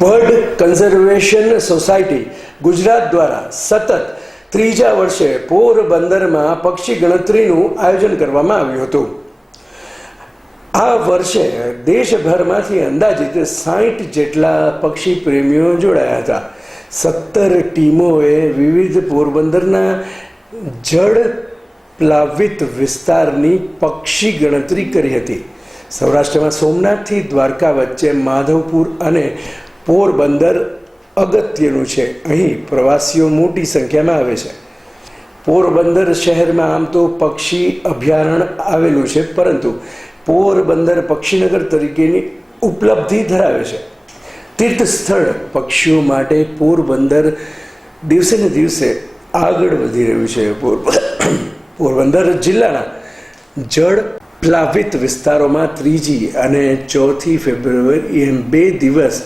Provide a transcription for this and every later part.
Bird conservation society Gujarat દ્વારા સતત ત્રીજા વર્ષે પોરબંદરમાં પક્ષી ગણતરીનું આયોજન કરવામાં આવ્યું હતું. આ વર્ષે દેશભરમાંથી અંદાજિત સાઠ જેટલા પક્ષી પ્રેમીઓ જોડાયા હતા. સત્તર ટીમોએ વિવિધ પોરબંદરના જળ પ્લાવિત વિસ્તારની પક્ષી ગણતરી કરી હતી. સૌરાષ્ટ્રમાં સોમનાથથી દ્વારકા વચ્ચે માધવપુર અને પોરબંદર અગત્યનું છે. અહીં પ્રવાસીઓ મોટી સંખ્યામાં આવે છે. પોરબંદર શહેરમાં આમ તો પક્ષી અભયારણ્ય આવેલું છે, પરંતુ પોરબંદર પક્ષીનગર તરીકેની ઉપલબ્ધિ ધરાવે છે. તીર્થ સ્થળ પક્ષીઓ માટે પોરબંદર દિવસે ને દિવસે આગળ વધી રહ્યું છે. પોર- પોરબંદર જિલ્લાના જળ પ્લાવિત વિસ્તારોમાં ત્રીજી અને ચોથી ફેબ્રુઆરી એમ બે દિવસ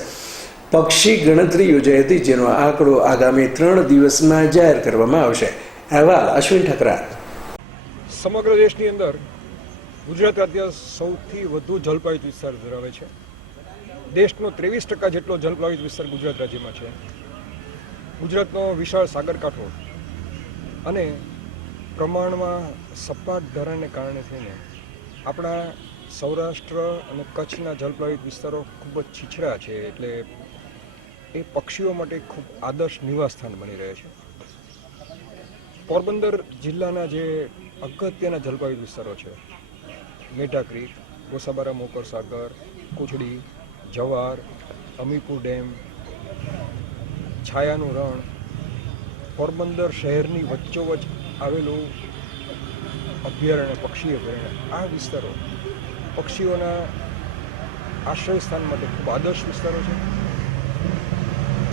પક્ષી ગણતરી યોજાઈ હતી, જેનો આંકડો આગામી ત્રણ દિવસમાં જાહેર કરવામાં આવશે. અહેવાલ અશ્વિન ઠકરા. સમગ્ર દેશની અંદર ગુજરાત રાજ્ય સૌથી વધુ જલપ્લાવિત વિસ્તાર ધરાવે છે. દેશનો ત્રેવીસ ટકા જેટલો જલપ્લાવિત વિસ્તાર ગુજરાત રાજ્યમાં છે. ગુજરાતનો વિશાળ સાગરકાંઠો અને પ્રમાણમાં સપાટ ધરાને કારણે થઈને આપણા સૌરાષ્ટ્ર અને કચ્છના જલપ્લાવિત વિસ્તારો ખૂબ જ છીછરા છે, એટલે એ પક્ષીઓ માટે ખૂબ આદર્શ નિવાસસ્થાન બની રહે છે. પોરબંદર જિલ્લાના જે અગત્યના જલપાયુ વિસ્તારો છે મેઢા ક્રીક, ગોસાબારા મોકર સાગર કુચડી જવાર, અમીપુર ડેમ, છાયાનું રણ, પોરબંદર શહેરની વચ્ચોવચ્ચ આવેલું અભયારણ્ય, પક્ષી અભયારણ્ય, આ વિસ્તારો પક્ષીઓના આશ્રય સ્થાન માટે ખૂબ આદર્શ વિસ્તારો છે.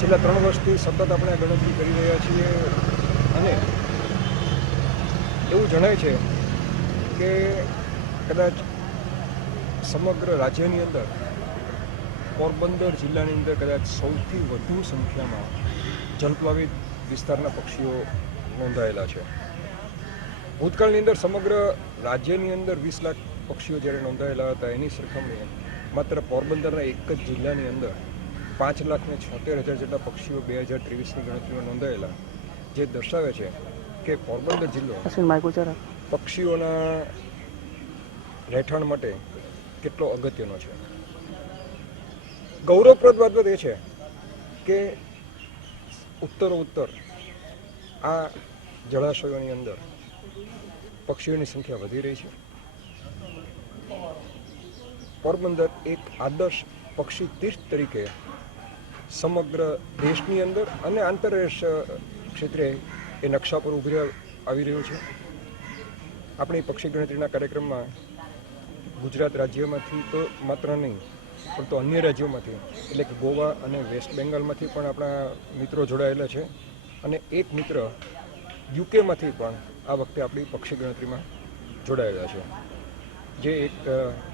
છેલ્લા ત્રણ વર્ષથી સતત આપણે આ ગણતરી કરી રહ્યા છીએ અને એવું જણાય છે કે કદાચ સમગ્ર રાજ્યની અંદર, પોરબંદર જિલ્લાની અંદર કદાચ સૌથી વધુ સંખ્યામાં જલપ્લાવિત વિસ્તારના પક્ષીઓ નોંધાયેલા છે. ભૂતકાળની અંદર સમગ્ર રાજ્યની અંદર વીસ લાખ પક્ષીઓ જ્યારે નોંધાયેલા હતા, એની સરખામણીએ માત્ર પોરબંદરના એક જ જિલ્લાની અંદર પાંચ લાખ ને છોતેર હજાર જેટલા પક્ષીઓ બે હજાર ત્રેવીસની ગણતરીમાં નોંધાયેલા જે દર્શાવે છે કે પોરબંદર જિલ્લો પક્ષીઓના રહેઠાણ માટે કેટલો અગત્યનો છે. ગૌરવપ્રદ બાબત એ છે કે ઉત્તરો ઉત્તર આ જળાશયોની અંદર પક્ષીઓની સંખ્યા વધી રહી છે. પોરબંદર એક આદર્શ પક્ષી તીર્થ તરીકે સમગ્ર દેશની અંદર અને આંતરરાષ્ટ્રીય ક્ષેત્રે એ નકશા પર ઉભરી આવી રહ્યું છે. આપણી પક્ષી ગણતરીના કાર્યક્રમમાં ગુજરાત રાજ્યમાંથી તો માત્ર નહીં, પણ તો અન્ય રાજ્યોમાંથી, એટલે કે ગોવા અને વેસ્ટ બેંગાલમાંથી પણ આપણા મિત્રો જોડાયેલા છે. અને એક મિત્ર યુકેમાંથી પણ આ વખતે આપણી પક્ષી ગણતરીમાં જોડાયેલા છે. જે એક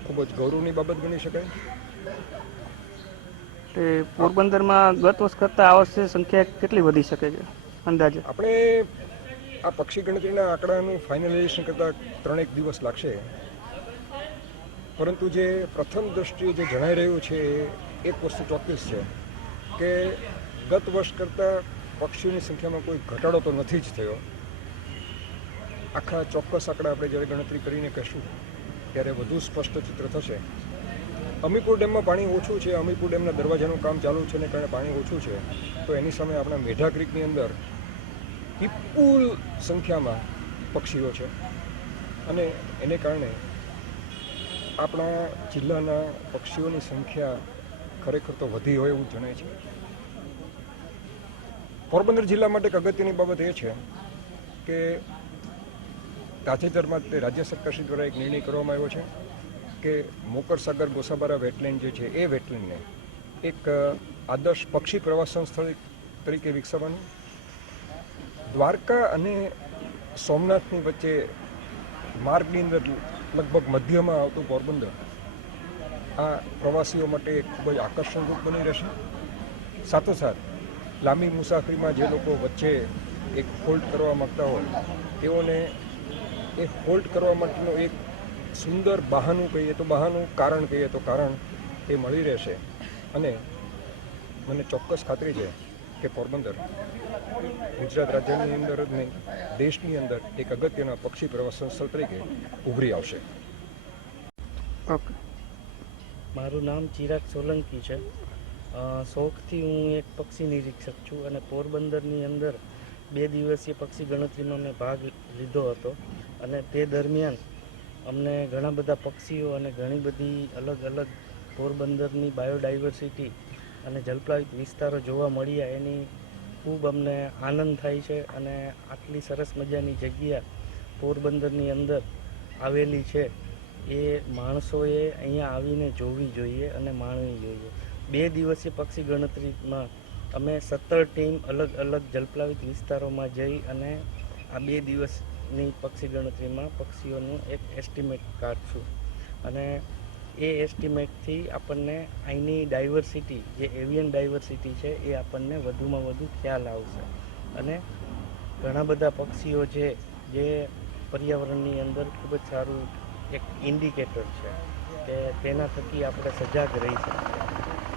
ખૂબ જ ગૌરવની બાબત ગણી શકાય. તે પોરબંદરમાં ગત વર્ષ કરતાં આ વર્ષે સંખ્યા કેટલી વધી શકે છે, અંદાજે? આપણે આ પક્ષી ગણતરીના આંકડાનું ફાઇનલાઇઝેશન કરતાં ત્રણેક દિવસ લાગશે. પરંતુ જે પ્રથમ દ્રષ્ટિએ જે જણાઈ રહ્યું છે, એ એક વસ્તુ ચોક્કસ છે કે ગત વર્ષ કરતાં પક્ષીઓની સંખ્યામાં કોઈ ઘટાડો તો નથી જ થયો. આખા ચોક્કસ આંકડા આપણે જ્યારે ગણતરી કરીને કહીશું, ત્યારે વધુ સ્પષ્ટ ચિત્ર થશે. અમીપુર ડેમમાં પાણી ઓછું છે, અમીપુર ડેમના દરવાજાનું કામ ચાલુ છે ને કારણે પાણી ઓછું છે, તો એની સામે આપણા મેઢા ક્રિકની અંદર વિપુલ સંખ્યામાં પક્ષીઓ છે. અને એને કારણે આપણા જિલ્લાના પક્ષીઓની સંખ્યા ખરેખર તો વધી હોય એવું જણાય છે. પોરબંદર જિલ્લા માટે એક અગત્યની બાબત એ છે કે તાજેતરમાં તે રાજ્ય સરકારશ્રી દ્વારા એક નિર્ણય કરવામાં આવ્યો છે. કે મોકર સાગર ગોસાબારા વેટલેન્ડ જે છે, એ વેટલેન્ડને એક આદર્શ પક્ષી પ્રવાસન સ્થળ તરીકે વિકસાવવાનું. દ્વારકા અને સોમનાથની વચ્ચે માર્ગની અંદર લગભગ મધ્યમાં આવતું પોરબંદર આ પ્રવાસીઓ માટે ખૂબ જ આકર્ષણરૂપ બની રહેશે. સાથોસાથ, લાંબી મુસાફરીમાં જે લોકો વચ્ચે એક હોલ્ડ કરવા માગતા હોય, તેઓને એ હોલ્ડ કરવા માટેનો એક સુંદર બહાનું કહીએ તો બહાનું કારણ કહીએ તો કારણ એ મળી રહેશે. અને મને ચોક્કસ ખાતરી છે કે પોરબંદર ગુજરાત રાજ્યની અંદર જ નહીં દેશની અંદર એક અગત્યના પક્ષી પ્રવાસન સ્થળ તરીકે ઉભરી આવશે. ઓકે. મારું નામ ચિરાગ સોલંકી છે. શોખથી હું એક પક્ષી નિરીક્ષક છું અને પોરબંદરની અંદર બે દિવસીય પક્ષી ગણતરીમાં મેં ભાગ લીધો હતો અને તે દરમિયાન અમને ઘણા બધા પક્ષીઓ અને ઘણી બધી અલગ અલગ પોરબંદરની બાયોડાયવર્સિટી અને જલપ્લાવિત વિસ્તારો જોવા મળ્યા. એની ખૂબ અમને આનંદ થાય છે અને આટલી સરસ મજાની જગ્યા પોરબંદરની અંદર આવેલી છે. એ માણસોએ અહીંયા આવીને જોવી જોઈએ અને માણવી જોઈએ. બે દિવસીય પક્ષી ગણતરીમાં અમે સત્તર ટીમ અલગ અલગ જલપ્લાવિત વિસ્તારોમાં જઈ અને આ બે દિવસની પક્ષી ગણતરીમાં પક્ષીઓનું એક એસ્ટિમેટ કાઢશું અને એ એસ્ટિમેટથી આપણને અહીંની ડાયવર્સિટી જે એવિયન ડાયવર્સિટી છે, એ આપણને વધુમાં વધુ ખ્યાલ આવશે. અને ઘણા બધા પક્ષીઓ છે, જે પર્યાવરણની અંદર ખૂબ જ સારું એક ઇન્ડિકેટર છે કે તેના થકી આપણે સજાગ રહી શકીએ.